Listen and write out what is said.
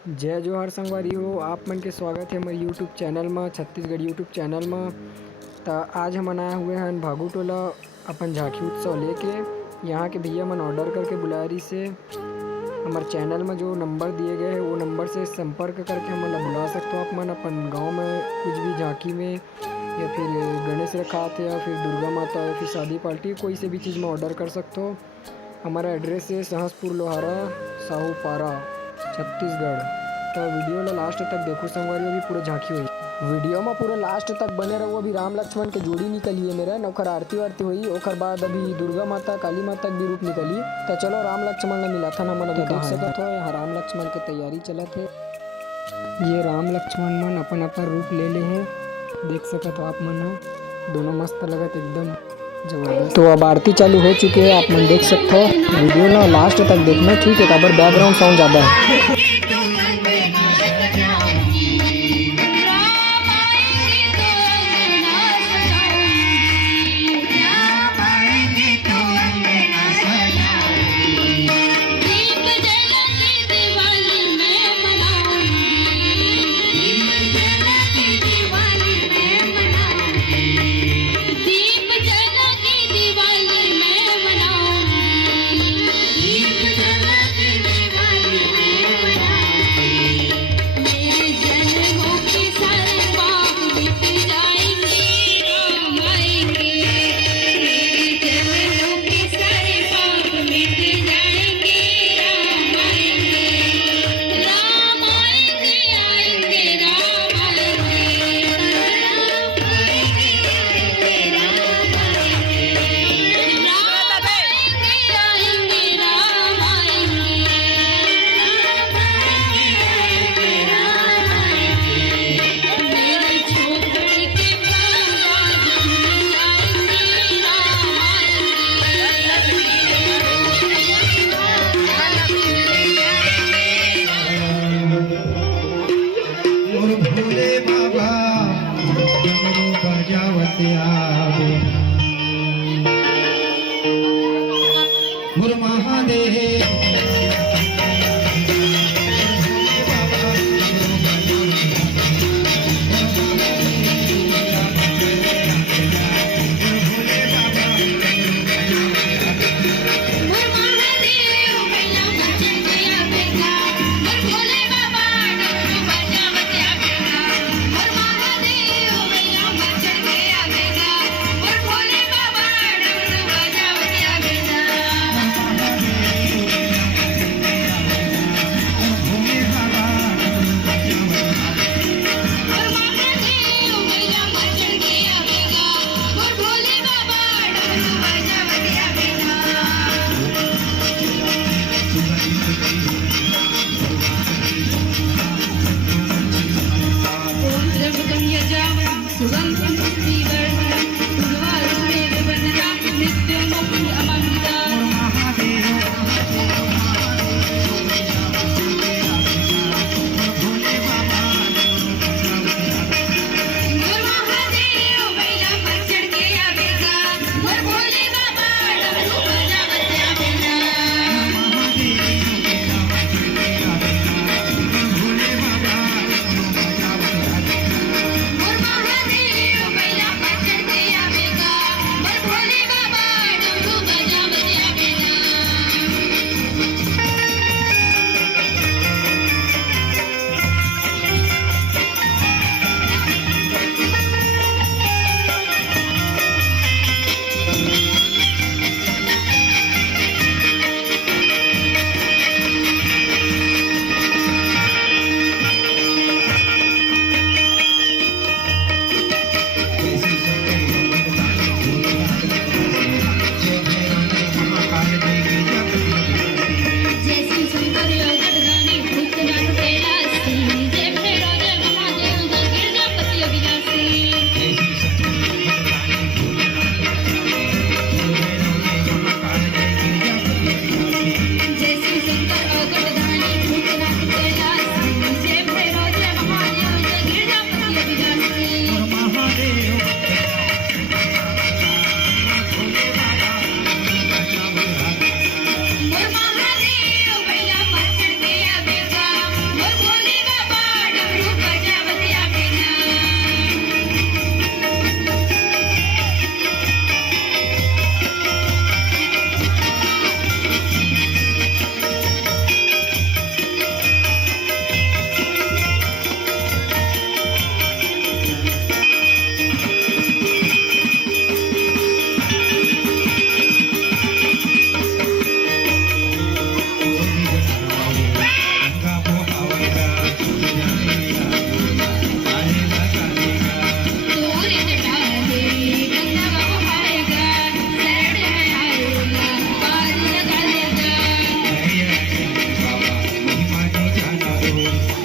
जय जोहार संगवारी हो। आप मन के स्वागत है हमारे यूट्यूब चैनल में, छत्तीसगढ़ यूट्यूब चैनल में। तो आज हम आए हुए हैं भागू टोला अपन झांकी उत्सव लेके। यहाँ के भैया मन ऑर्डर करके बुला रही से। हमारे चैनल में जो नंबर दिए गए हैं वो नंबर से संपर्क करके हम बुला सकते हो। आप मन अपन गाँव में कुछ भी झांकी में या फिर गणेश रखात या फिर दुर्गा माता या फिर शादी पार्टी कोई से भी चीज़ में ऑर्डर कर सकते हो। हमारा एड्रेस है सहसपुर लोहारा साहूपारा छत्तीसगढ़। तो वीडियो ला लास्ट तक देखो संगवारी, अभी पूरा झांकी हुई वीडियो में पूरा लास्ट तक बने रहो। अभी राम लक्ष्मण के जोड़ी निकली है मेरा, नौकर आरती वारती हुई, ओकर बाद अभी दुर्गा माता काली माता की भी रूप निकली। तो चलो राम लक्ष्मण ने मिला था ना मन देख सकत हो। यहाँ राम लक्ष्मण के तैयारी चलत है। ये राम लक्ष्मण मन अपन अपन रूप ले ले हैं, देख सकत हो आप मन। दोनों मस्त लगत एकदम जबरदस्त। तो अब आरती चालू हो चुकी है, आप मन देख सकते हो। वीडियो ना लास्ट तक देखना, ठीक है। काबर बैकग्राउंड साउंड ज़्यादा है। जय हिंद।